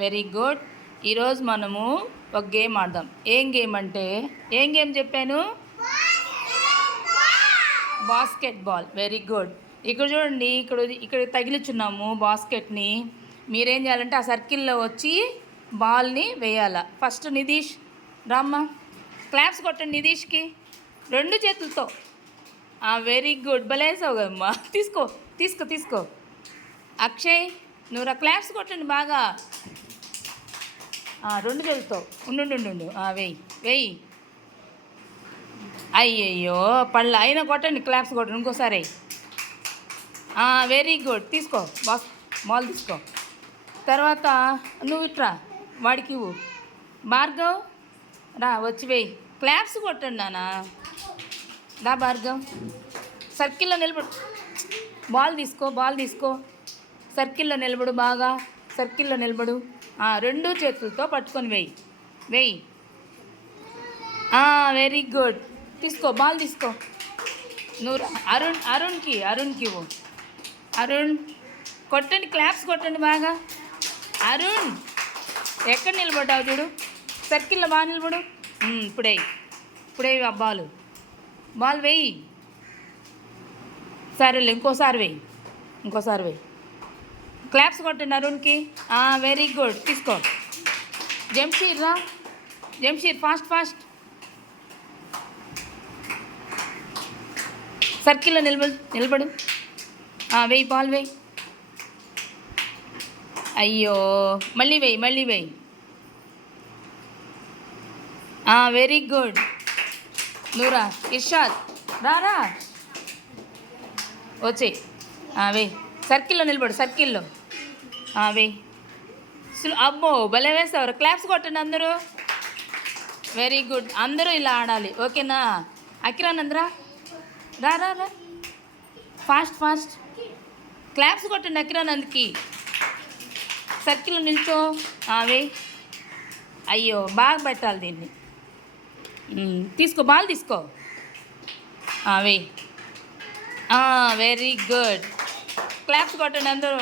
Very good. ఈరోజు మనము ఒక గేమ్ ఆడదాం. ఏం గేమ్ అంటే, ఏం గేమ్ చెప్పాను? బాస్కెట్బాల్. Very good. ఇక్కడ చూడండి, ఇక్కడ తగిలిచున్నాము బాస్కెట్ని. మీరేం చేయాలంటే ఆ సర్కిల్లో వచ్చి బాల్ని వేయాల. ఫస్ట్ నితీష్ రామ్మా, క్లాప్స్ కొట్టండి నితీష్కి 2 చేతులతో. వెరీ గుడ్, భలేసావు కదమ్మా. తీసుకో తీసుకో తీసుకో. అక్షయ్, నువ్వు క్లాప్స్ కొట్టండి బాగా 2 చేతులతో. ఉండు. వెయ్యి వెయ్యి. అయ్యయ్యో పళ్ళ అయినా కొట్టండి, క్లాప్స్ కొట్టండి ఇంకోసారి. Very good. తీసుకో బాల్ తీసుకో. తర్వాత నువ్వు ఇట్రా, వాడికి ఇవ్వు. భార్గవ్ రా, వచ్చి వెయ్యి. క్లాప్స్ కొట్టండి నాన్న. రా భార్గవ్, సర్కిల్లో నిలబడు. బాల్ తీసుకో. సర్కిల్లో నిలబడు, బాగా సర్కిల్లో నిలబడు. 2 చేతులతో పట్టుకొని వెయ్యి. Very good. తీసుకో, బాల్ తీసుకో. నువ్వు అరుణ్కి ఇవ్వు. అరుణ్ కొట్టండి, క్లాప్స్ కొట్టండి బాగా. అరుణ్ ఎక్కడ నిలబడ్డావు చూడు, సర్కిల్లో బాగా నిలబడు. ఇప్పుడే ఆ బాల్ వెయ్యి. సరేలే, ఇంకోసారి వెయ్యి. క్లాప్స్ కొట్టండి అరుణ్కి. Very good. తీసుకో. జంషీర్ రా, జంషీర్ ఫాస్ట్. సర్కిల్లో నిలబడు. వెయ్యి, బాల్ వెయ్యి. అయ్యో, మళ్ళీ వెయ్యి. Very good. నూరా, ఇర్షాద్ రా, వచ్చే. వెయ్యి. సర్కిల్లో నిలబడు, సర్కిల్లో. వెయ్యి. అబ్బో భలే వేస్తావు. క్లాప్స్ కొట్టండి అందరూ. Very good. అందరూ ఇలా ఆడాలి, ఓకేనా? అకిరానందరా రా. ఫాస్ట్. క్లాప్స్ కొట్టండి అకిరానంద్కి. సర్కిల్లో నిల్చో. వెయ్యి. అయ్యో బాగా పెట్టాలి దీన్ని. తీసుకో, బాల్ తీసుకో. వెయ్యి. Very good. క్లాప్స్ కొట్టండి అందరూ.